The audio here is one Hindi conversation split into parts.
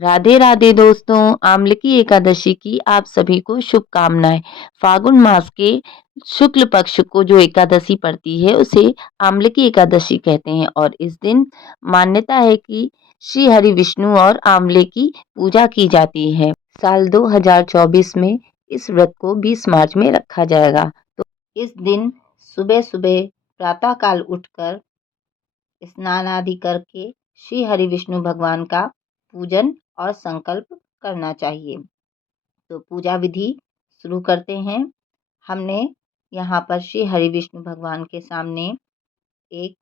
राधे राधे दोस्तों, आमलकी एकादशी की आप सभी को शुभकामनाएं। फागुन मास के शुक्ल पक्ष को जो एकादशी पड़ती है उसे आमलकी एकादशी कहते हैं और इस दिन मान्यता है कि श्री हरि विष्णु और आंवले की पूजा की जाती है। साल 2024 में इस व्रत को 20 मार्च में रखा जाएगा। तो इस दिन सुबह सुबह प्रातः काल उठकर स्नान आदि करके श्री हरि विष्णु भगवान का पूजन और संकल्प करना चाहिए। तो पूजा विधि शुरू करते हैं। हमने यहाँ पर श्री हरि विष्णु भगवान के सामने एक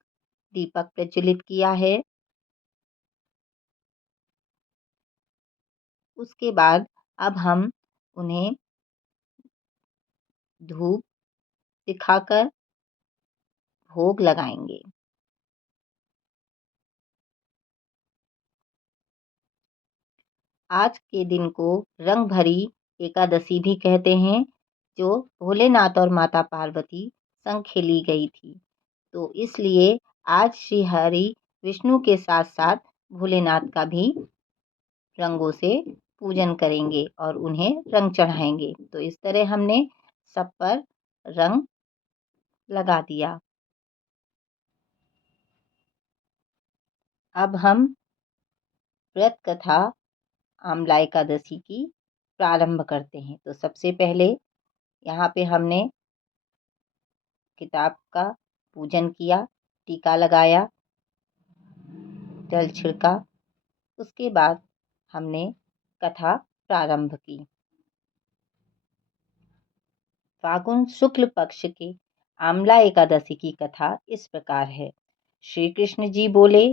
दीपक प्रज्वलित किया है। उसके बाद अब हम उन्हें धूप दिखाकर भोग लगाएंगे। आज के दिन को रंग भरी एकादशी भी कहते हैं, जो भोलेनाथ और माता पार्वती संग खेली गई थी। तो इसलिए आज श्री हरि विष्णु के साथ साथ भोलेनाथ का भी रंगों से पूजन करेंगे और उन्हें रंग चढ़ाएंगे। तो इस तरह हमने सब पर रंग लगा दिया। अब हम व्रत कथा आमला एकादशी की प्रारंभ करते हैं। तो सबसे पहले यहाँ पे हमने किताब का पूजन किया, टीका लगाया, जल छिड़का। उसके बाद हमने कथा प्रारंभ की। फागुन शुक्ल पक्ष के आमला एकादशी की कथा इस प्रकार है। श्री कृष्ण जी बोले,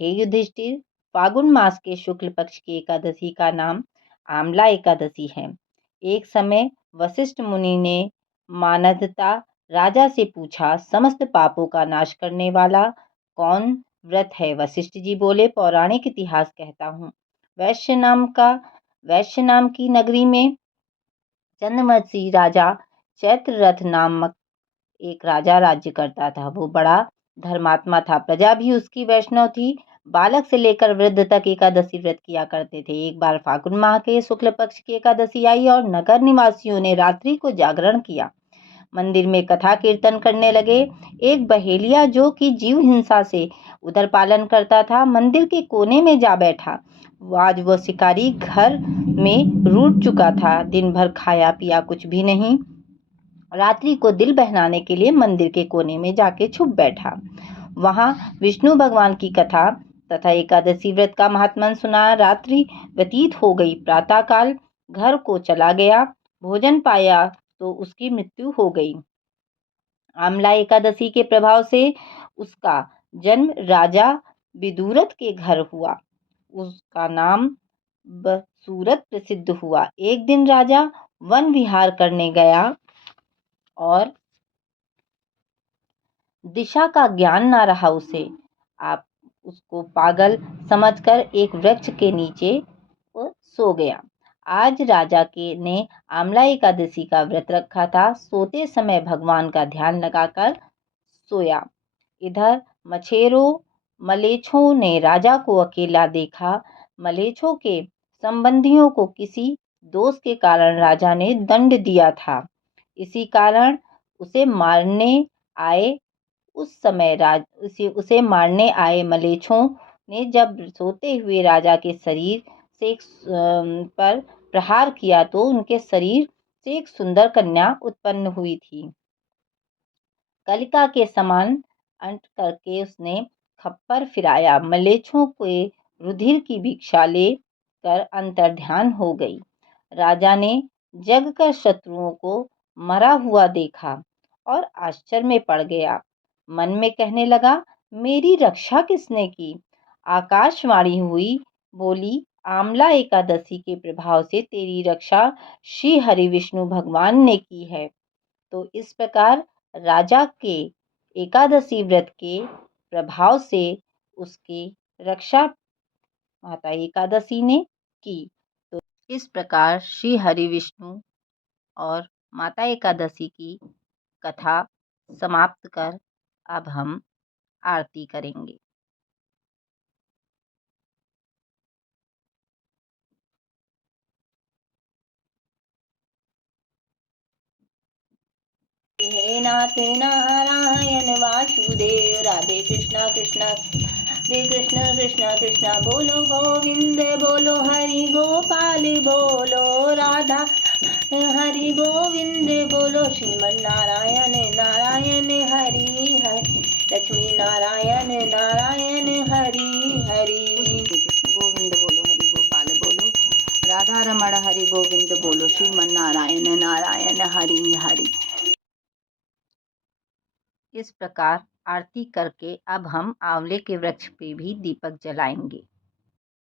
हे युधिष्ठिर, फागुन मास के शुक्ल पक्ष की एकादशी का नाम आमला एकादशी है। एक समय वशिष्ठ मुनि ने मानधता राजा से पूछा, समस्त पापों का नाश करने वाला कौन व्रत है? वशिष्ठ जी बोले, पौराणिक इतिहास कहता हूँ। वैश्य नाम की नगरी में चंद्रवंशी राजा चैत्र रथ नामक एक राजा राज्य करता था। वो बड़ा धर्मात्मा था, प्रजा भी उसकी वैष्णव थी। बालक से लेकर वृद्ध तक एकादशी व्रत किया करते थे। एक बार फागुन माह के शुक्ल पक्ष की एकादशी आई और नगर निवासियों ने रात्रि को जागरण किया, मंदिर में कथा कीर्तन करने लगे। एक बहेलिया जो कि जीव हिंसा से उधर पालन करता था, मंदिर के कोने में जा बैठा। आज वो शिकारी घर में रूठ चुका था, दिन भर खाया पिया कुछ भी नहीं। रात्रि को दिल बहलाने के लिए मंदिर के कोने में जाके छुप बैठा। वहां विष्णु भगवान की कथा तथा एकादशी व्रत का महात्म्य सुना। रात्रि व्यतीत हो गई, प्रातःकाल घर को चला गया। भोजन पाया तो उसकी मृत्यु हो गई। आमला एकादशी के प्रभाव से उसका जन्म राजा विदुरथ के घर हुआ। उसका नाम बसूरत प्रसिद्ध हुआ। एक दिन राजा वन विहार करने गया और दिशा का ज्ञान ना रहा उसे। आप उसको पागल समझकर एक वृक्ष के नीचे वो सो गया। आज राजा के ने आमला एकादशी का व्रत रखा था। सोते समय भगवान का ध्यान लगाकर सोया। इधर मलेच्छों ने राजा को अकेला देखा। मलेच्छों के संबंधियों को किसी दोष के कारण राजा ने दंड दिया था। इसी कारण उसे मारने आए उसे मारने आए मलेच्छों ने जब सोते हुए राजा के शरीर से पर प्रहार किया तो उनके शरीर से एक सुंदर कन्या उत्पन्न हुई थी। कलिका के समान अंट करके उसने खप्पर फिराया। मलेच्छों के रुधिर की भिक्षा ले कर अंतर्ध्यान हो गई। राजा ने जग कर शत्रुओं को मरा हुआ देखा और आश्चर्य में पड़ गया। मन में कहने लगा, मेरी रक्षा किसने की? आकाशवाणी हुई, बोली, आमला एकादशी के प्रभाव से तेरी रक्षा श्री हरि विष्णु भगवान ने की है। तो इस प्रकार राजा के एकादशी व्रत के प्रभाव से उसकी रक्षा माता एकादशी ने की। तो इस प्रकार श्री हरि विष्णु और माता एकादशी की कथा समाप्त कर अब हम आरती करेंगे। हे नाथ नारायण वासुदेव, राधे कृष्णा कृष्णा हरे कृष्ण कृष्णा कृष्णा बोलो गोविंद, बोलो हरि गोपाल, बोलो राधा हरि गोविंद, बोलो श्रीमन नारायण नारायण हरि हरि, लक्ष्मी नारायण नारायण हरि हरि। गोविंद बोलो, हरि गोपाल बोलो, राधा रमण हरि गोविंद बोलो, श्रीमन नारायण नारायण हरि हरि। इस प्रकार आरती करके अब हम आंवले के वृक्ष पे भी दीपक जलाएंगे।